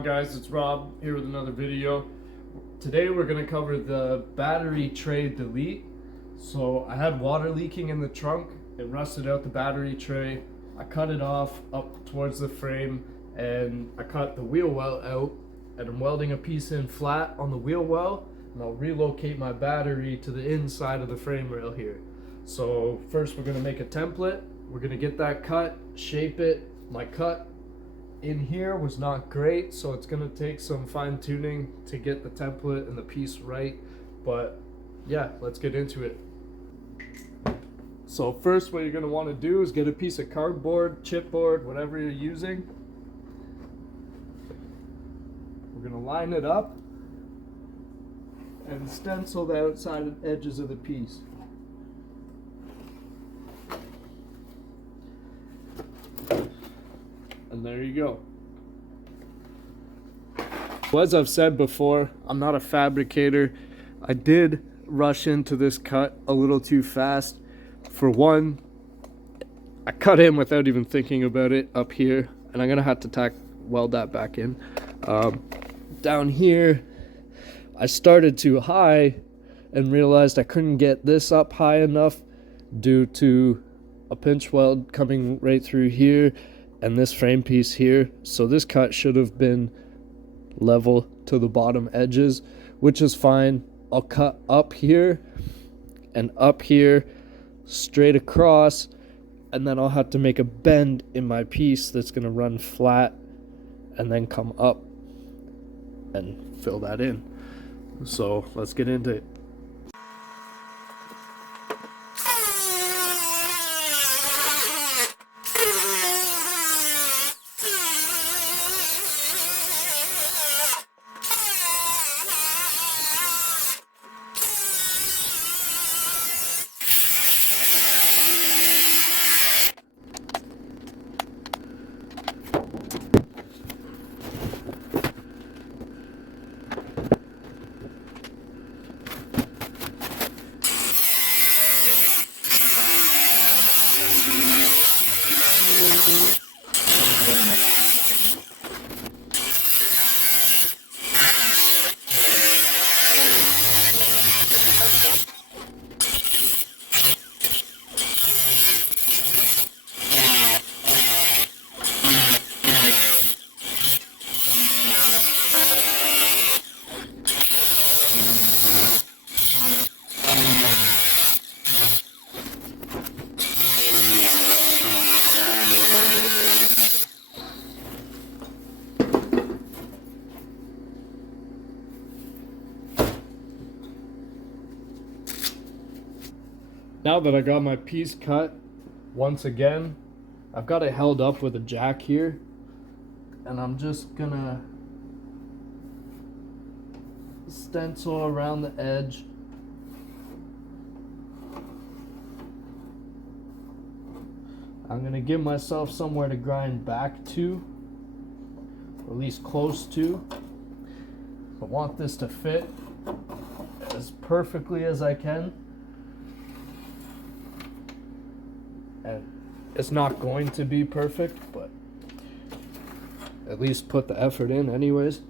on, guys? It's Rob here with another video. Today we're going to cover the battery tray delete. So I had water leaking in the trunk. It rusted out the battery tray. I cut it off up towards the frame and I cut the wheel well out, and I'm welding a piece in flat on the wheel well, and I'll relocate my battery to the inside of the frame rail here. So first we're going to make a template. We're going to get that cut, shape it. My cut in here was not great, so it's going to take some fine-tuning to get the template and the piece right, but yeah, let's get into it. So first what you're going to want to do is get a piece of cardboard, chipboard, whatever you're using. We're going to line it up and stencil the outside edges of the piece. And there you go. Well, as I've said before, I'm not a fabricator. I did rush into this cut a little too fast. For one, I cut in without even thinking about it up here, and I'm gonna have to weld that back in. Down here, I started too high and realized I couldn't get this up high enough due to a pinch weld coming right through here and this frame piece here. So this cut should have been level to the bottom edges, which is fine. I'll cut up here and up here straight across, and then I'll have to make a bend in my piece that's going to run flat and then come up and fill that in. So let's get into it. Now that I got my piece cut, once again, I've got it held up with a jack here, and I'm just gonna stencil around the edge. I'm gonna give myself somewhere to grind back to, or at least close to. I want this to fit as perfectly as I can. And it's not going to be perfect, but at least put the effort in anyways.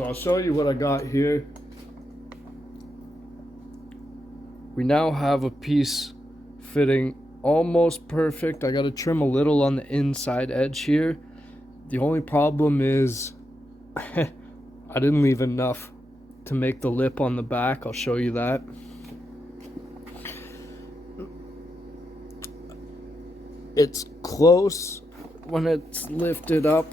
So I'll show you what I got here. We now have a piece fitting almost perfect. I got to trim a little on the inside edge here. The only problem is I didn't leave enough to make the lip on the back. I'll show you that. It's close when it's lifted up.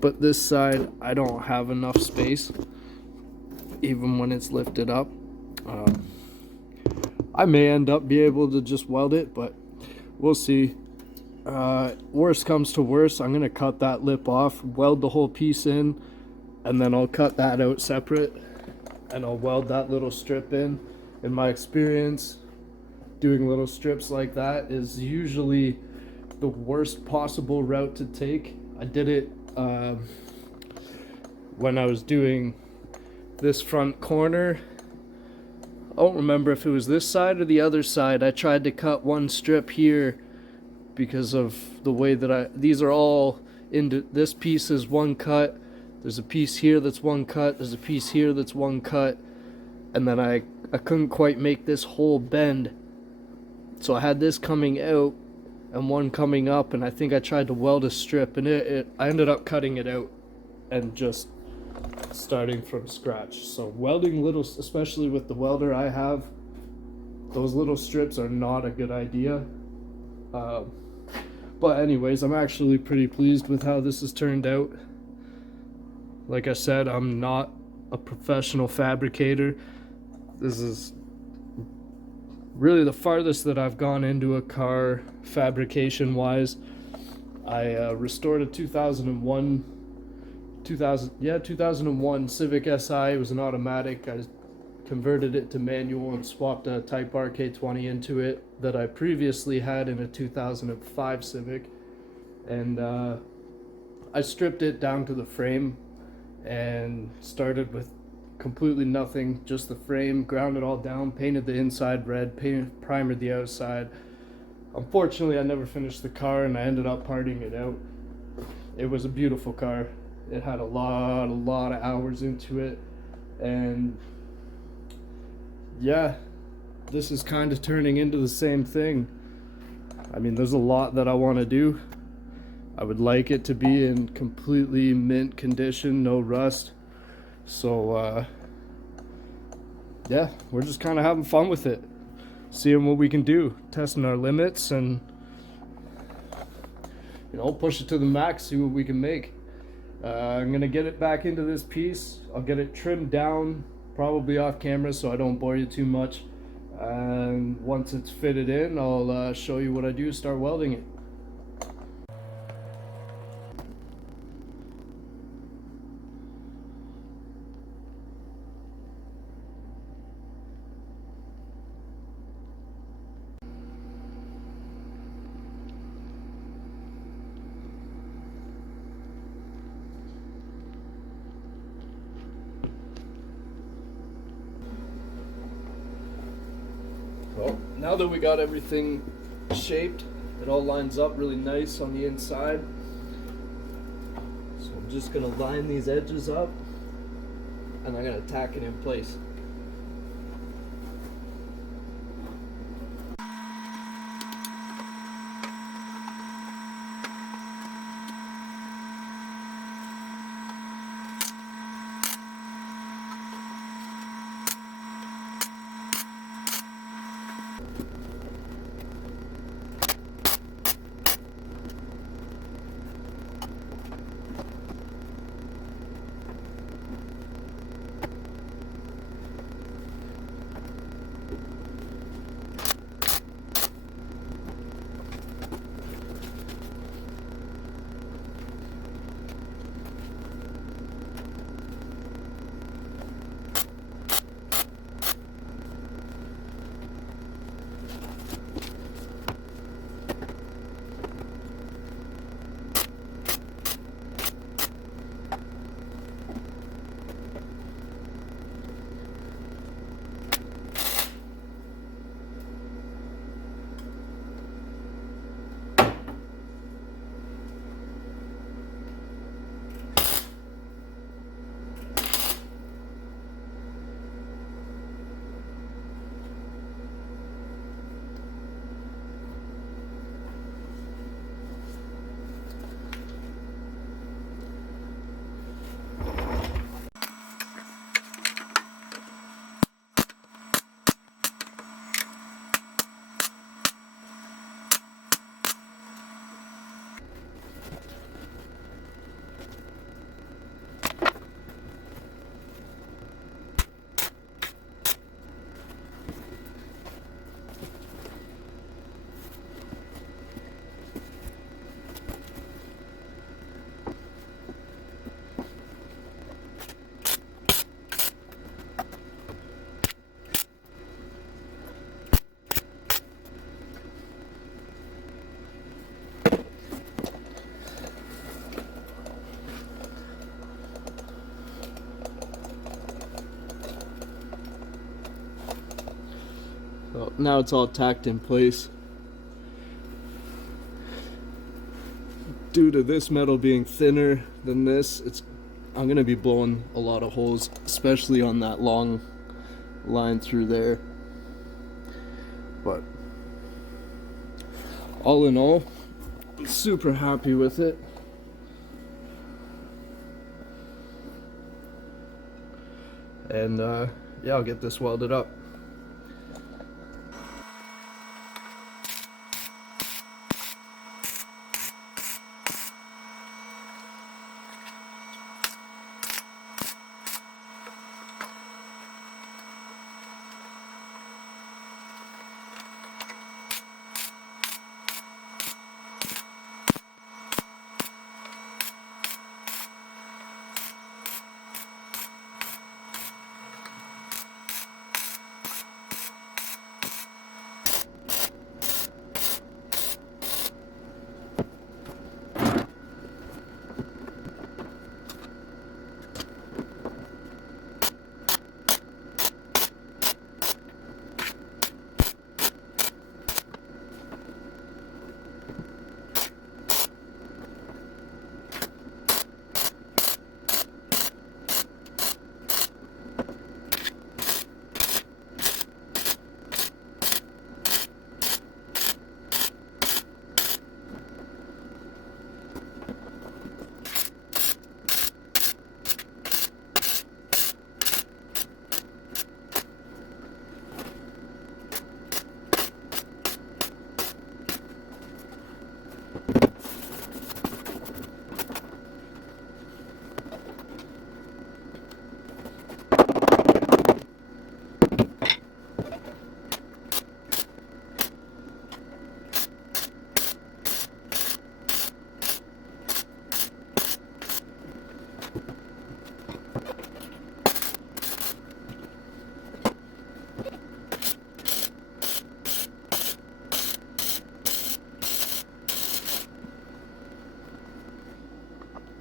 But this side, I don't have enough space, even when it's lifted up. I may end up be able to just weld it, but we'll see. Worst comes to worst, I'm gonna cut that lip off, weld the whole piece in, and then I'll cut that out separate, and I'll weld that little strip in. In my experience, doing little strips like that is usually the worst possible route to take. I did it when I was doing this front corner. I don't remember if it was this side or the other side. I tried to cut one strip here because of the way that these are all into, this piece is one cut, there's a piece here that's one cut, there's a piece here that's one cut, and then I couldn't quite make this whole bend, so I had this coming out and one coming up, and I think I tried to weld a strip, and I ended up cutting it out and just starting from scratch. So welding little, especially with the welder I have, those little strips are not a good idea. But anyways, I'm actually pretty pleased with how this has turned out. Like I said, I'm not a professional fabricator. This is really the farthest that I've gone into a car fabrication wise. I restored a 2001 Civic Si. It was an automatic. I converted it to manual and swapped a Type R K20 into it that I previously had in a 2005 Civic, and I stripped it down to the frame and started with completely nothing, just the frame, ground it all down, painted the inside red, primered the outside. Unfortunately, I never finished the car and I ended up parting it out. It was a beautiful car. It had a lot of hours into it, and yeah, this is kind of turning into the same thing. I mean, there's a lot that I want to do. I would like it to be in completely mint condition, no rust. So yeah, we're just kind of having fun with it, seeing what we can do, testing our limits, and push it to the max, see what we can make. I'm gonna get it back into this piece. I'll get it trimmed down, probably off camera so I don't bore you too much, and once it's fitted in, I'll show you what I do, start welding it. Well, now that we got everything shaped, it all lines up really nice on the inside. So I'm just gonna line these edges up and I'm gonna tack it in place. now it's all tacked in place. Due to this metal being thinner than this, I'm gonna be blowing a lot of holes, especially on that long line through there. But all in all, I'm super happy with it. And yeah, I'll get this welded up.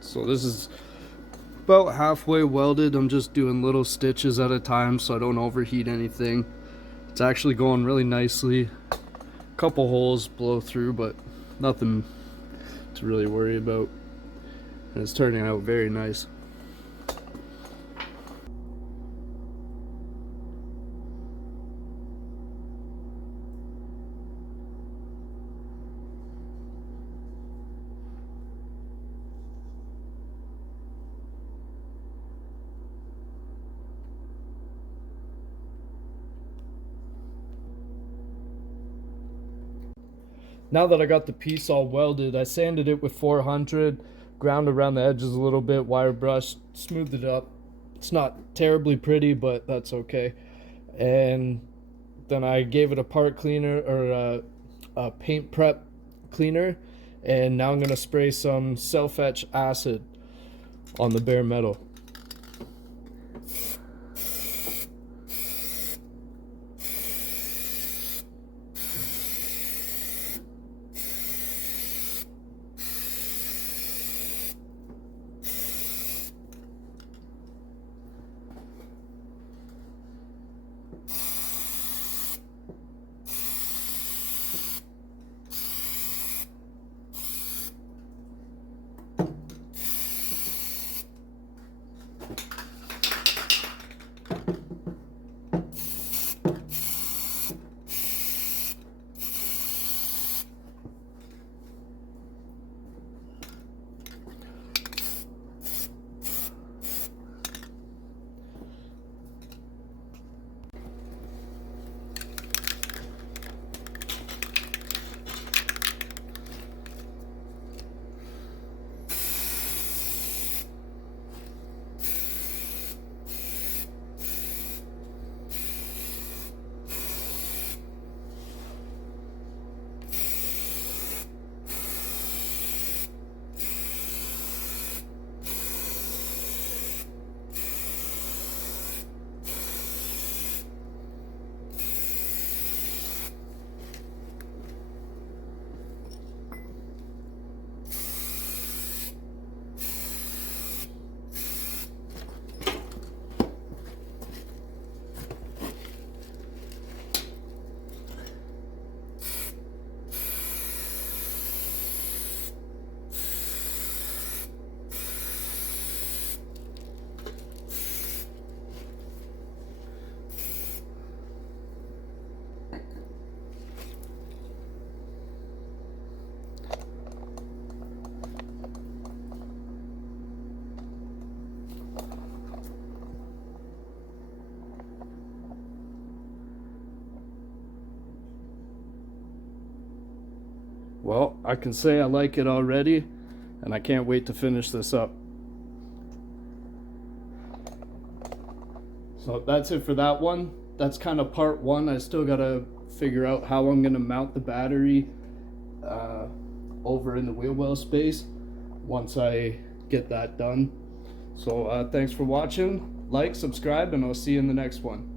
So this is about halfway welded. I'm just doing little stitches at a time so I don't overheat anything. It's actually going really nicely. A couple holes blow through, but nothing to really worry about. And it's turning out very nice. Now that I got the piece all welded, I sanded it with 400, ground around the edges a little bit, wire brush, smoothed it up. It's not terribly pretty, but that's okay. And then I gave it a part cleaner, or a paint prep cleaner, and now I'm going to spray some self-etch acid on the bare metal. Well, I can say I like it already, and I can't wait to finish this up. So that's it for that one. That's kind of part one. I still gotta figure out how I'm gonna mount the battery over in the wheel well space once I get that done. So thanks for watching. Like, subscribe, and I'll see you in the next one.